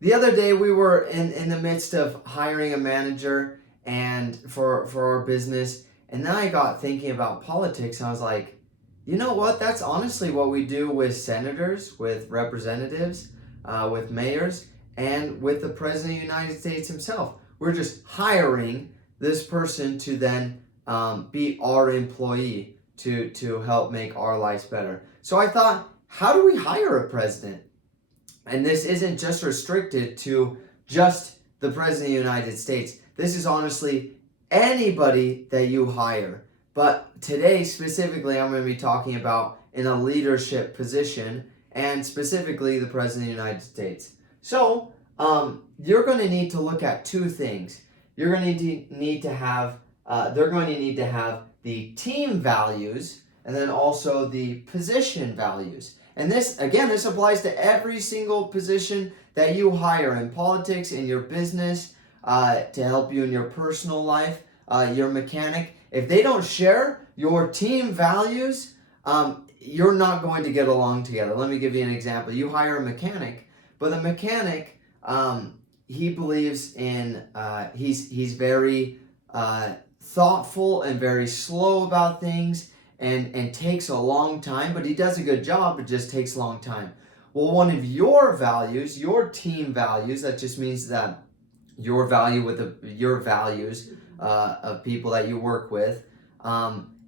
the other day we were in the midst of hiring a manager and for our business, and then I got thinking about politics. And I was like, you know what? That's honestly what we do with senators, with representatives, with mayors, and with the president of the United States himself. We're just hiring this person to then be our employee to help make our lives better. So I thought, how do we hire a president? And this isn't just restricted to just the President of the United States. This is honestly anybody that you hire. But today, specifically, I'm going to be talking about in a leadership position and specifically the President of the United States. So, you're going to need to look at two things. You're going to need to have, they're going to need to have the team values and then also the position values. And this, again, this applies to every single position that you hire in politics, in your business, to help you in your personal life, your mechanic. If they don't share your team values, you're not going to get along together. Let me give you an example. You hire a mechanic, but the mechanic, he believes in, he's very thoughtful and very slow about things. And takes a long time, but he does a good job, it just takes a long time. Well, one of your values, your team values, that just means that your value with your values of people that you work with,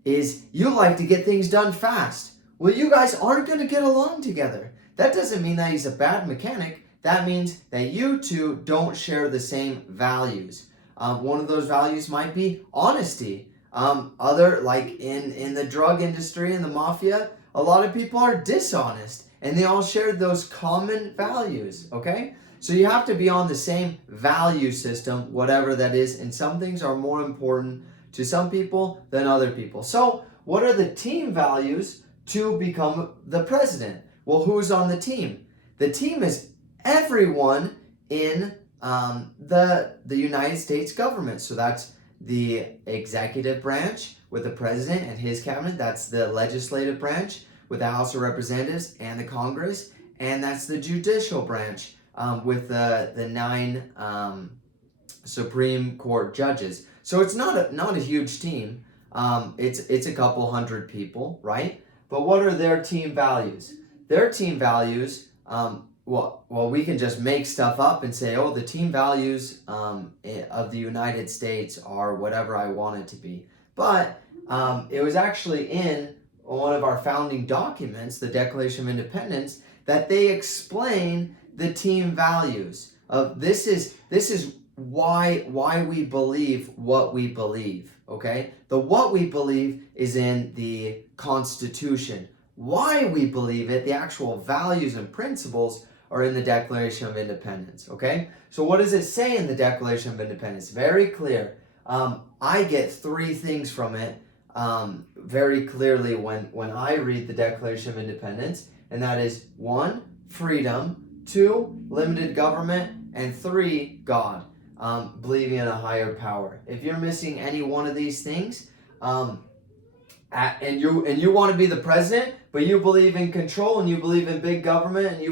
is you like to get things done fast. Well, you guys aren't going to get along together. That doesn't mean that he's a bad mechanic. That means that you two don't share the same values. One of those values might be honesty. Other, like in the drug industry and the mafia, a lot of people are dishonest and they all share those common values, okay? So you have to be on the same value system, whatever that is, and some things are more important to some people than other people. So what are the team values to become the president? Well, who's on the team? The team is everyone in the United States government. So that's the executive branch with the president and his cabinet. That's the legislative branch with the House of Representatives and the Congress. And that's the judicial branch with the 9 Supreme Court judges. So it's not a huge team. It's a couple hundred people, right? But what are their team values? Their team values, well, we can just make stuff up and say, oh, the team values of the United States are whatever I want it to be. But it was actually in one of our founding documents, the Declaration of Independence, that they explain the team values of this is why we believe what we believe. Okay, the what we believe is in the Constitution. Why we believe it, the actual values and principles, are in the Declaration of Independence, okay? So what does it say in the Declaration of Independence? Very clear. I get 3 things from it very clearly when I read the Declaration of Independence, and that is 1, freedom, 2, limited government, and 3, God, believing in a higher power. If you're missing any one of these things, and you want to be the president, but you believe in control and you believe in big government and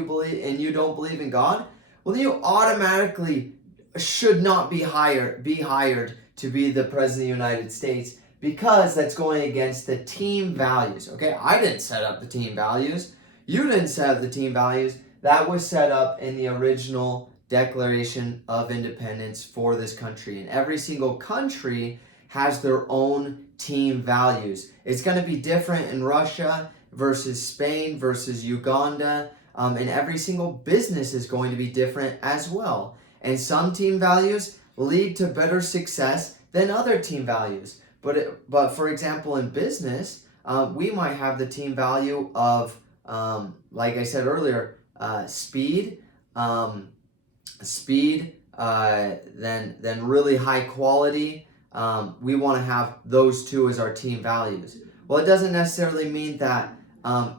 you don't believe in God, well, then you automatically should not be hired to be the president of the United States, because that's going against the team values. Okay, I didn't set up the team values. You didn't set up the team values. That was set up in the original Declaration of Independence for this country, and every single country has their own team values. It's going to be different in Russia versus Spain versus Uganda, and every single business is going to be different as well. And some team values lead to better success than other team values. But for example, in business, we might have the team value of, like I said earlier, speed, then really high quality. We want to have those two as our team values. Well, it doesn't necessarily mean that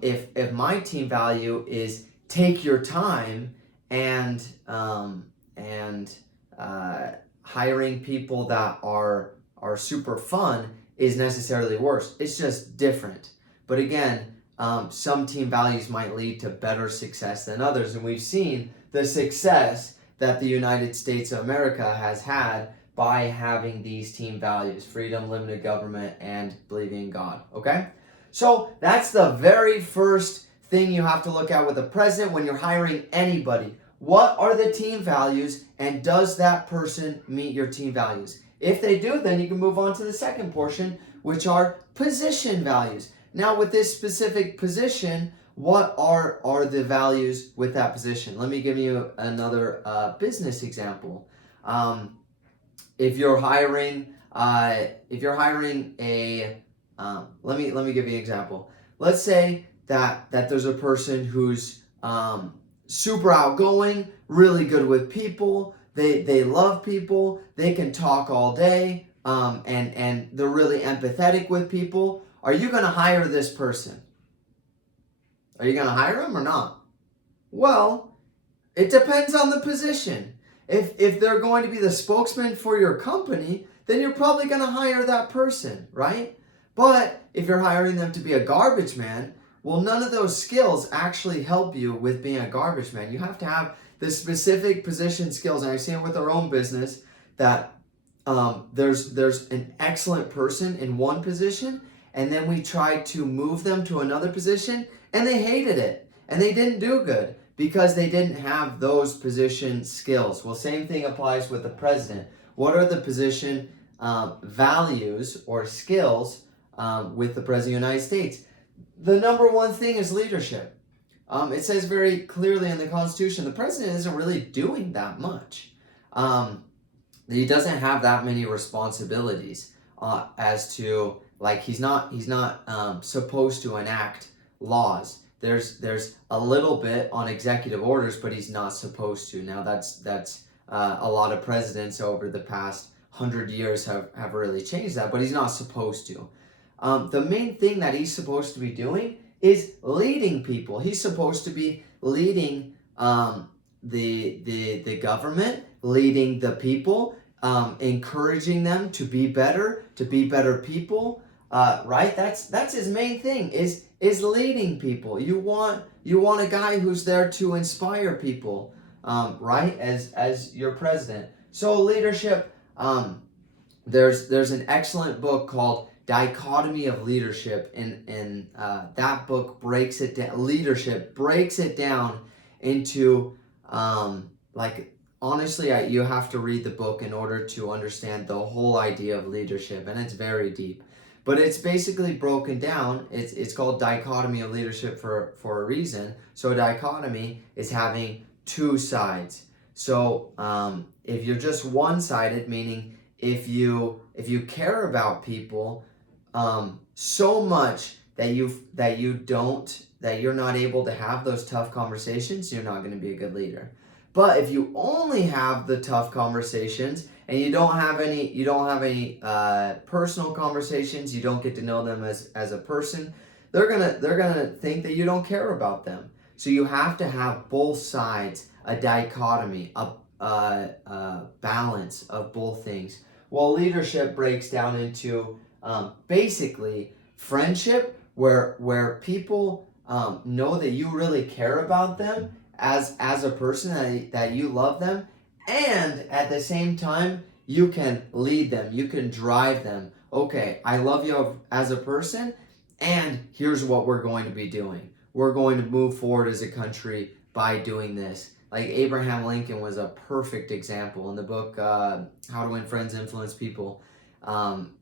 if my team value is take your time and hiring people that are super fun is necessarily worse. It's just different. But again, some team values might lead to better success than others, and we've seen the success that the United States of America has had by having these team values: freedom, limited government, and believing in God. Okay? So that's the very first thing you have to look at with the president when you're hiring anybody. What are the team values, and does that person meet your team values? If they do, then you can move on to the second portion, which are position values. Now, with this specific position, what are the values with that position? Let me give you another business example. If you're hiring a, let me give you an example. Let's say that there's a person who's super outgoing, really good with people. They love people. They can talk all day, and they're really empathetic with people. Are you going to hire this person? Are you going to hire him or not? Well, it depends on the position. If they're going to be the spokesman for your company, then you're probably going to hire that person, right? But if you're hiring them to be a garbage man, well, none of those skills actually help you with being a garbage man. You have to have the specific position skills. And I've seen it with our own business that there's an excellent person in one position, and then we tried to move them to another position, and they hated it, and they didn't do good because they didn't have those position skills. Well, same thing applies with the president. What are the position values or skills with the president of the United States? The number one thing is leadership. It says very clearly in the Constitution, the president isn't really doing that much. He doesn't have that many responsibilities as to, like, he's not supposed to enact laws. There's a little bit on executive orders, but he's not supposed to. Now that's a lot of presidents over the past 100 years have really changed that, but he's not supposed to. The main thing that he's supposed to be doing is leading people. He's supposed to be leading the government, leading the people, encouraging them to be better people. Right? That's his main thing is leading people. You want a guy who's there to inspire people, right? As your president. So leadership. There's an excellent book called Dichotomy of Leadership, and that book breaks it down. Leadership breaks it down into honestly, you have to read the book in order to understand the whole idea of leadership, and it's very deep. But it's basically broken down. It's called Dichotomy of Leadership for a reason. So a dichotomy is having two sides. So if you're just one-sided, meaning if you care about people so much that you're not able to have those tough conversations, you're not going to be a good leader. But if you only have the tough conversations and you don't have any personal conversations, you don't get to know them as a person, they're gonna think that you don't care about them. So you have to have both sides, a dichotomy, a balance of both things. Well, leadership breaks down into basically friendship, where people know that you really care about them as a person, that you love them, and at the same time you can lead them, you can drive them. Okay, I love you as a person, and here's what we're going to be doing. We're going to move forward as a country by doing this. Like Abraham Lincoln was a perfect example. In the book How to Win Friends, Influence People,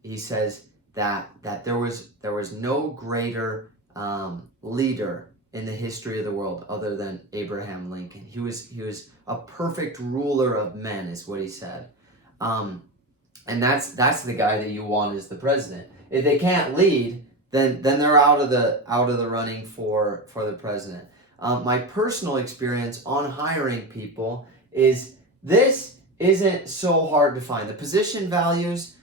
he says that there was no greater leader in the history of the world other than Abraham Lincoln. He was a perfect ruler of men, is what he said. And that's the guy that you want as the president. If they can't lead, then they're out of the running for the president. My personal experience on hiring people is this isn't so hard to find. The position values,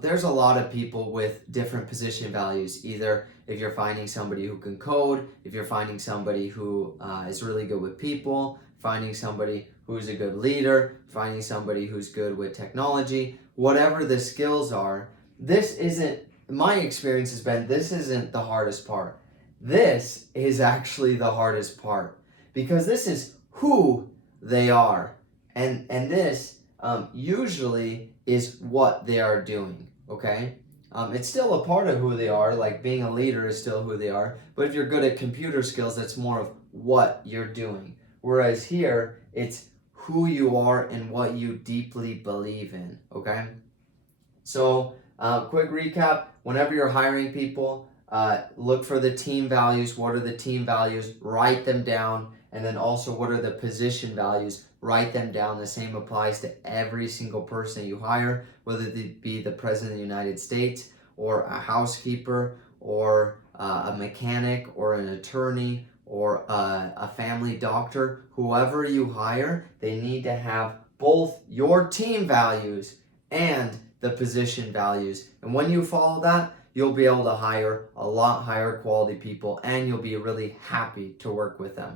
there's a lot of people with different position values. Either if you're finding somebody who can code, if you're finding somebody who is really good with people, finding somebody who's a good leader, finding somebody who's good with technology, whatever the skills are, my experience has been, this isn't the hardest part. This is actually the hardest part, because this is who they are. And this usually is what they are doing, okay? It's still a part of who they are, like being a leader is still who they are, but if you're good at computer skills, that's more of what you're doing. Whereas here, it's who you are and what you deeply believe in, okay? So, quick recap, whenever you're hiring people, look for the team values. What are the team values? Write them down. And then also, what are the position values? Write them down. The same applies to every single person you hire, whether it be the President of the United States or a housekeeper or a mechanic or an attorney or a family doctor. Whoever you hire, they need to have both your team values and the position values. And when you follow that, you'll be able to hire a lot higher quality people and you'll be really happy to work with them.